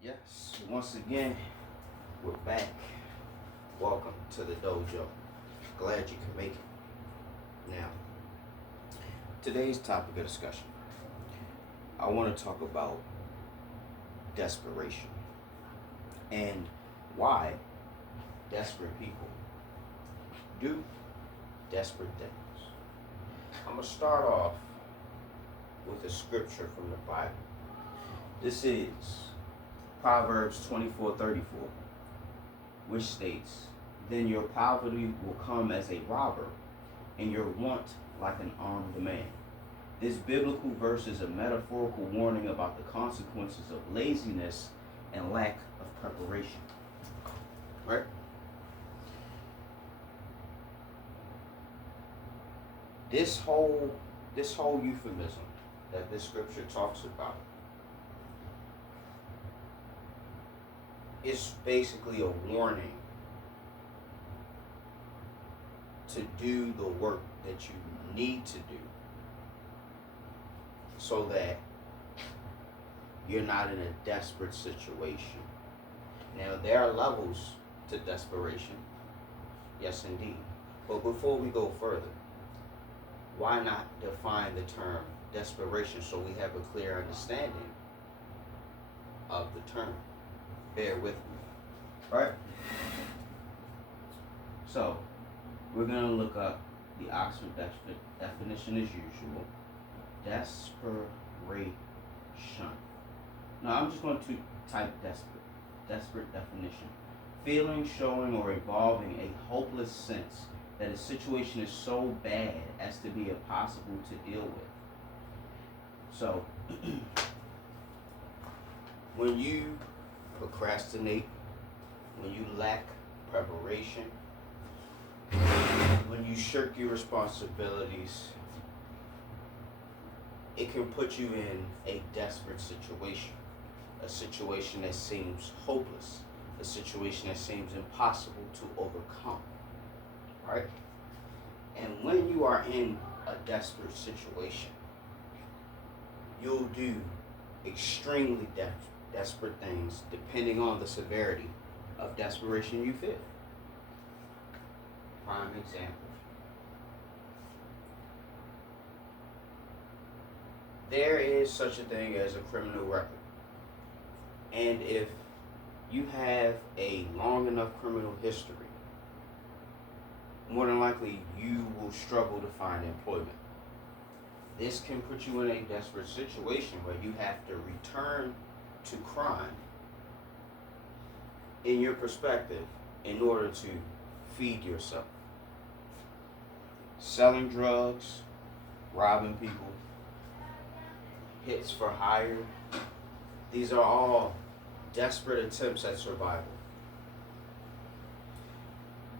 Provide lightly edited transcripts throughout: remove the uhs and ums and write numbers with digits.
Yes, once again, we're back. Welcome to the dojo. Glad you can make it. Now, today's topic of discussion, I want to talk about desperation and why desperate people do desperate things. I'm going to start off with a scripture from the Bible. This is Proverbs 24:34, which states, "Then your poverty will come as a robber, and your want like an armed man." This biblical verse is a metaphorical warning about the consequences of laziness and lack of preparation. Right? This whole euphemism that this scripture talks about is basically a warning to do the work that you need to do so that you're not in a desperate situation. Now, there are levels to desperation. Yes, indeed. But before we go further, why not define the term desperation so we have a clear understanding of the term? Bear with me. Right? So, we're going to look up the Oxford definition as usual. Desperation. Now, I'm just going to type desperate. Desperate definition. Feeling, showing, or evolving a hopeless sense that a situation is so bad as to be impossible to deal with. So, when you procrastinate, when you lack preparation, when you shirk your responsibilities, it can put you in a desperate situation, a situation that seems hopeless, a situation that seems impossible to overcome, right? And when you are in a desperate situation, you'll do extremely desperate things depending on the severity of desperation you feel. Prime example. There is such a thing as a criminal record. And if you have a long enough criminal history, more than likely you will struggle to find employment. This can put you in a desperate situation where you have to return to crime in your perspective in order to feed yourself. Selling drugs, robbing people, hits for hire, these are all desperate attempts at survival.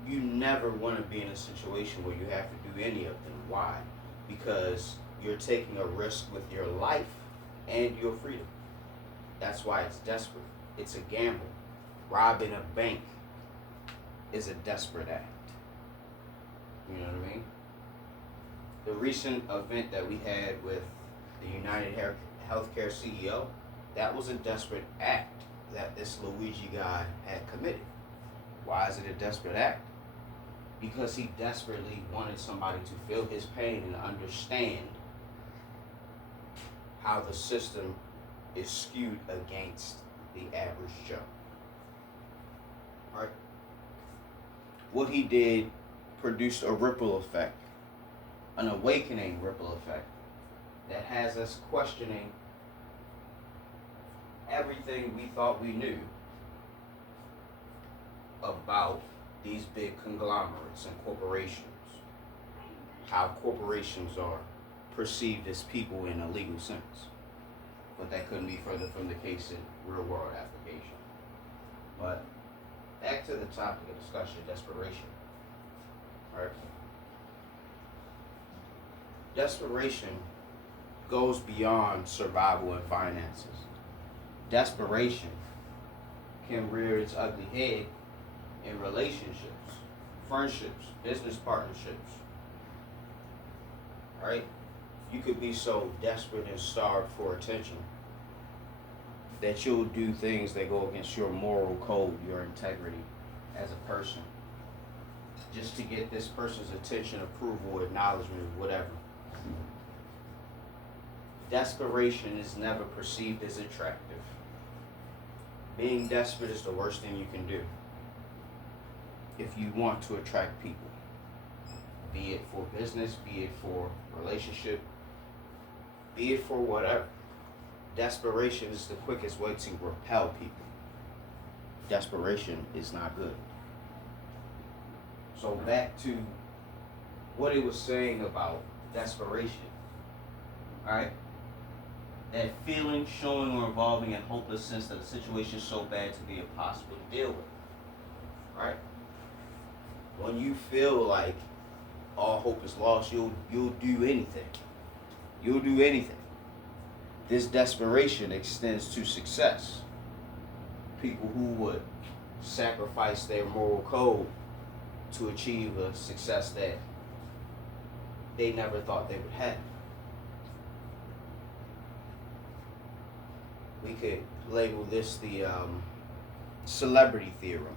You never want to be in a situation where you have to do any of them. Why? Because you're taking a risk with your life and your freedom. That's why it's desperate. It's a gamble. Robbing a bank is a desperate act. You know what I mean? The recent event that we had with the United Healthcare CEO, that was a desperate act that this Luigi guy had committed. Why is it a desperate act? Because he desperately wanted somebody to feel his pain and understand how the system is skewed against the average Joe. Right? What he did produced a ripple effect, an awakening ripple effect that has us questioning everything we thought we knew about these big conglomerates and corporations, how corporations are perceived as people in a legal sense. But that couldn't be further from the case in real world application. But back to the topic of discussion, desperation. Right? Desperation goes beyond survival and finances. Desperation can rear its ugly head in relationships, friendships, business partnerships. Right? You could be so desperate and starved for attention that you'll do things that go against your moral code, your integrity as a person, just to get this person's attention, approval, acknowledgement, whatever. Desperation is never perceived as attractive. Being desperate is the worst thing you can do if you want to attract people. Be it for business, be it for relationship, be it for whatever. Desperation is the quickest way to repel people. Desperation is not good. So back to what it was saying about desperation. Alright? That feeling, showing, or involving a hopeless sense that a situation is so bad to be impossible to deal with. Right? When you feel like all hope is lost, you'll do anything. You'll do anything. This desperation extends to success. People who would sacrifice their moral code to achieve a success that they never thought they would have. We could label this the celebrity theorem.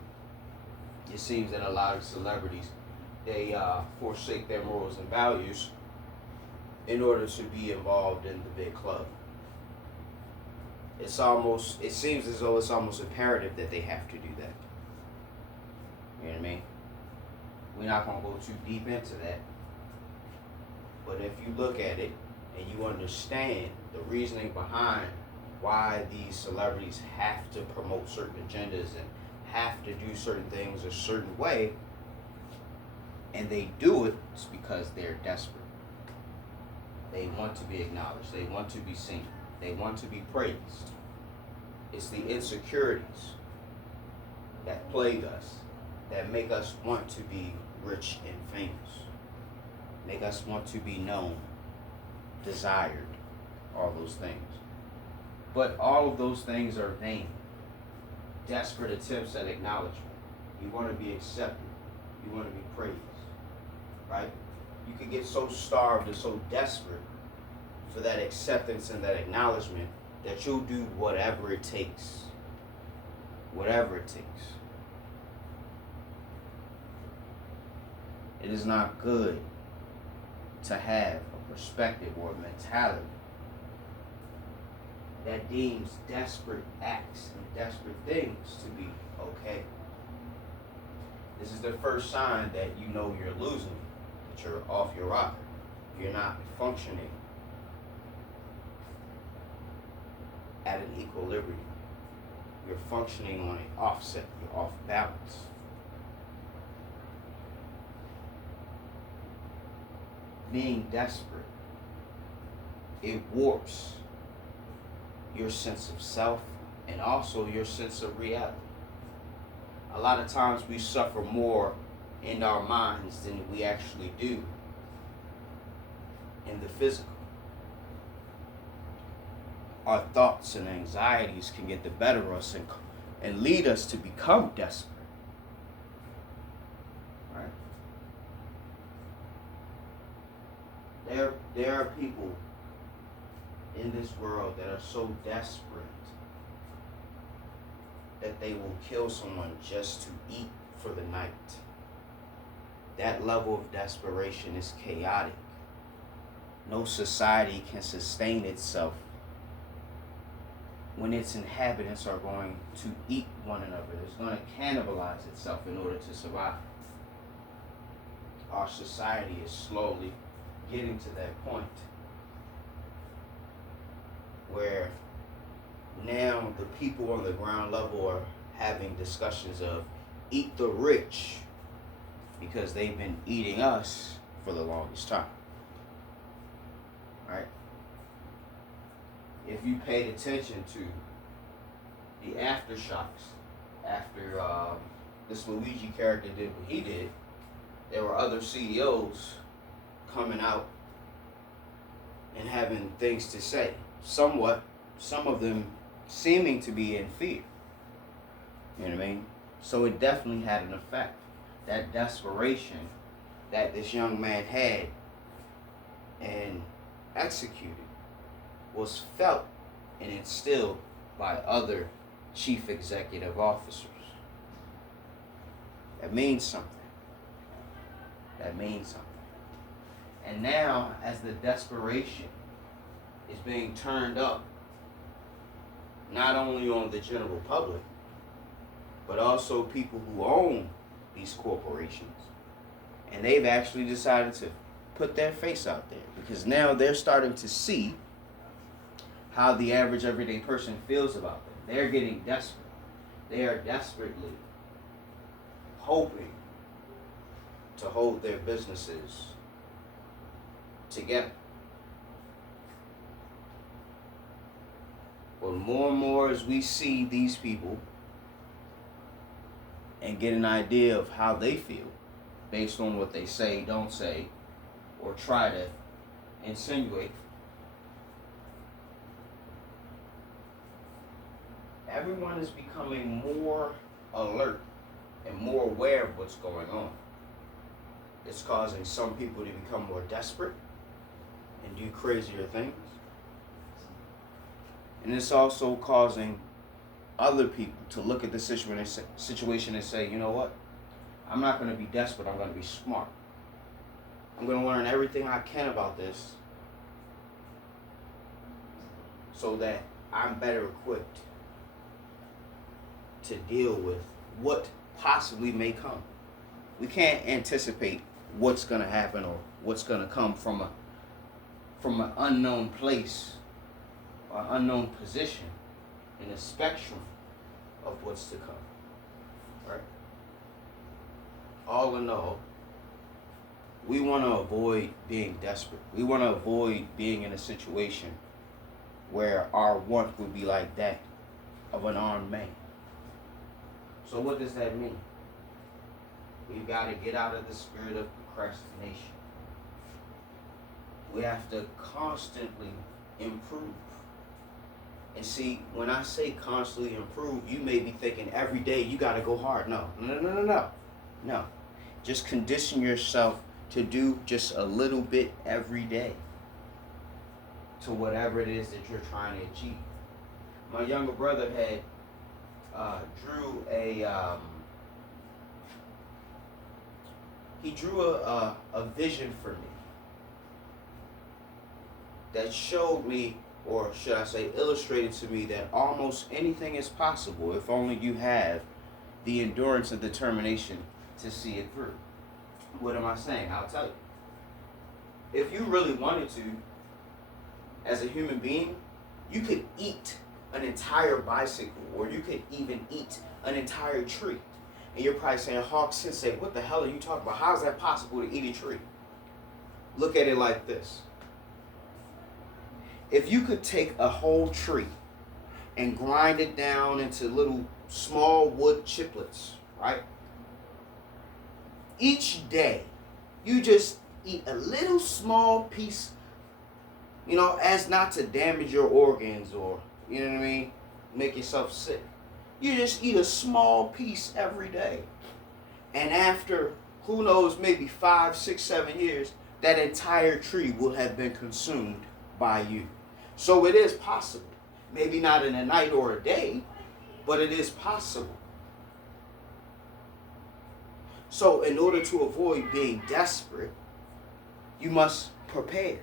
It seems that a lot of celebrities, they forsake their morals and values in order to be involved in the big club. It seems as though it's almost imperative that they have to do that. You know what I mean? We're not going to go too deep into that. But if you look at it and you understand the reasoning behind why these celebrities have to promote certain agendas and have to do certain things a certain way, and they do it, it's because they're desperate. They want to be acknowledged. They want to be seen. They want to be praised. It's the insecurities that plague us, that make us want to be rich and famous, make us want to be known, desired, all those things. But all of those things are vain. Desperate attempts at acknowledgement. You want to be accepted. You want to be praised. Right? You can get so starved and so desperate for that acceptance and that acknowledgement that you'll do whatever it takes. Whatever it takes. It is not good to have a perspective or a mentality that deems desperate acts and desperate things to be okay. This is the first sign that you know you're losing, that you're off your rocker. You're not functioning at an equilibrium. You're functioning on an offset. You're off balance. Being desperate, it warps your sense of self and also your sense of reality. A lot of times we suffer more in our minds than we actually do in the physical. Our thoughts and anxieties can get the better of us and lead us to become desperate. Right? There are people in this world that are so desperate that they will kill someone just to eat for the night. That level of desperation is chaotic. No society can sustain itself when its inhabitants are going to eat one another. It's going to cannibalize itself in order to survive. Our society is slowly getting to that point where now the people on the ground level are having discussions of eat the rich because they've been eating us for the longest time. Right? If you paid attention to the aftershocks after this Luigi character did what he did, there were other CEOs coming out and having things to say. Somewhat, some of them seeming to be in fear. You know what I mean? So it definitely had an effect. That desperation that this young man had and executed was felt and instilled by other chief executive officers. That means something. That means something. And now, as the desperation is being turned up, not only on the general public, but also people who own these corporations, and they've actually decided to put their face out there, because now they're starting to see how the average everyday person feels about them. They're getting desperate. They are desperately hoping to hold their businesses together. But more and more as we see these people and get an idea of how they feel based on what they say, don't say, or try to insinuate, everyone is becoming more alert and more aware of what's going on. It's causing some people to become more desperate and do crazier things. And it's also causing other people to look at the situation and say, you know what? I'm not going to be desperate. I'm going to be smart. I'm going to learn everything I can about this so that I'm better equipped to deal with what possibly may come. We can't anticipate what's going to happen or what's going to come from an unknown place or unknown position in the spectrum of what's to come. Right? All in all, we want to avoid being desperate. We want to avoid being in a situation where our want would be like that of an armed man. So what does that mean? We've got to get out of the spirit of procrastination. We have to constantly improve. And see, when I say constantly improve, you may be thinking every day you got to go hard. No. Just condition yourself to do just a little bit every day to whatever it is that you're trying to achieve. My younger brother had drew a vision for me that showed me, or should I say illustrated to me, that almost anything is possible if only you have the endurance and determination to see it through. What am I saying? I'll tell you. If you really wanted to, as a human being, you could eat an entire bicycle, or you could even eat an entire tree. And you're probably saying, Hawk Sensei, what the hell are you talking about? How is that possible to eat a tree? Look at it like this. If you could take a whole tree and grind it down into little small wood chiplets, right? Each day, you just eat a little small piece, as not to damage your organs or, you know what I mean, make yourself sick. You just eat a small piece every day. And after, who knows, maybe 5, 6, 7 years, that entire tree will have been consumed by you. So it is possible. Maybe not in a night or a day, but it is possible. So in order to avoid being desperate, you must prepare.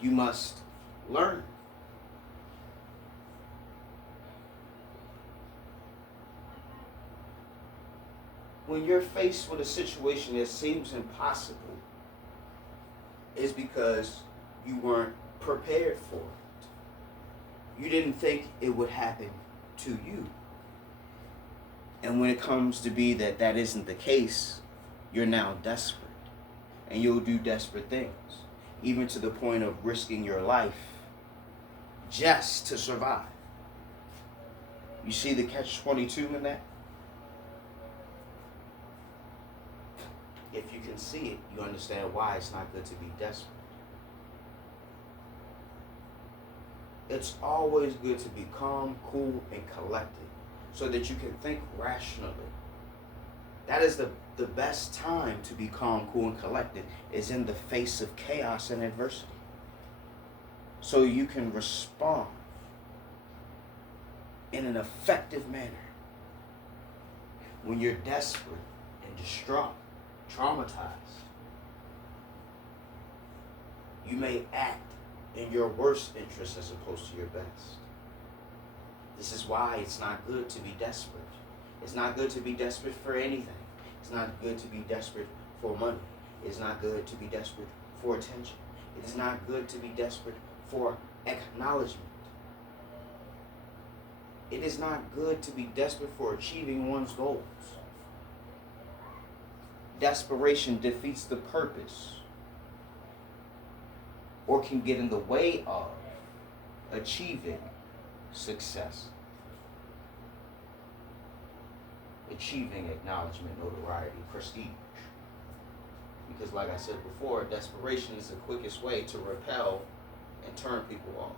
You must learn. When you're faced with a situation that seems impossible, it's because you weren't prepared for it. You didn't think it would happen to you. And when it comes to be that isn't the case, you're now desperate. And you'll do desperate things, even to the point of risking your life just to survive. You see the catch-22 in that? If you can see it, you understand why it's not good to be desperate. It's always good to be calm, cool, and collected so that you can think rationally. That is the best time to be calm, cool, and collected, is in the face of chaos and adversity. so you can respond in an effective manner. When you're desperate and distraught, traumatized, you may act in your worst interest as opposed to your best. This is why it's not good to be desperate. It's not good to be desperate for anything. It's not good to be desperate for money. It's not good to be desperate for attention. It is not good to be desperate for acknowledgement. It is not good to be desperate for achieving one's goals. Desperation defeats the purpose or can get in the way of achieving success, achieving acknowledgement, notoriety, prestige. Because like I said before, desperation is the quickest way to repel and turn people off.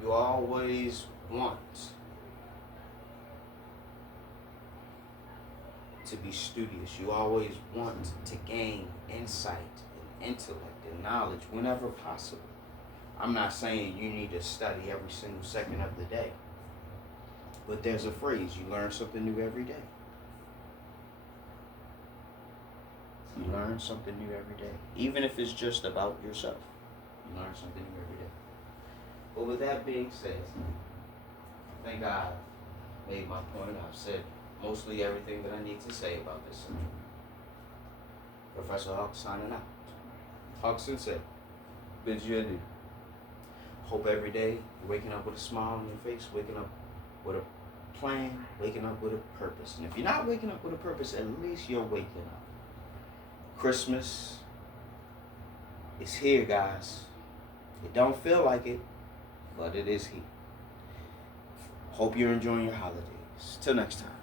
You always want to be studious. You always want to gain insight and intellect and knowledge whenever possible. I'm not saying you need to study every single second of the day. But there's a phrase, you learn something new every day. You learn something new every day. Even if it's just about yourself. You learn something new every day. But with that being said, I think I've made my point. I've said mostly everything that I need to say about this subject. Professor Hawk signing out. Hawk Sensei, bid you adieu. Hope every day you're waking up with a smile on your face, waking up with a plan, waking up with a purpose. And if you're not waking up with a purpose, at least you're waking up. Christmas is here, guys. It don't feel like it, but it is here. Hope you're enjoying your holidays. Till next time.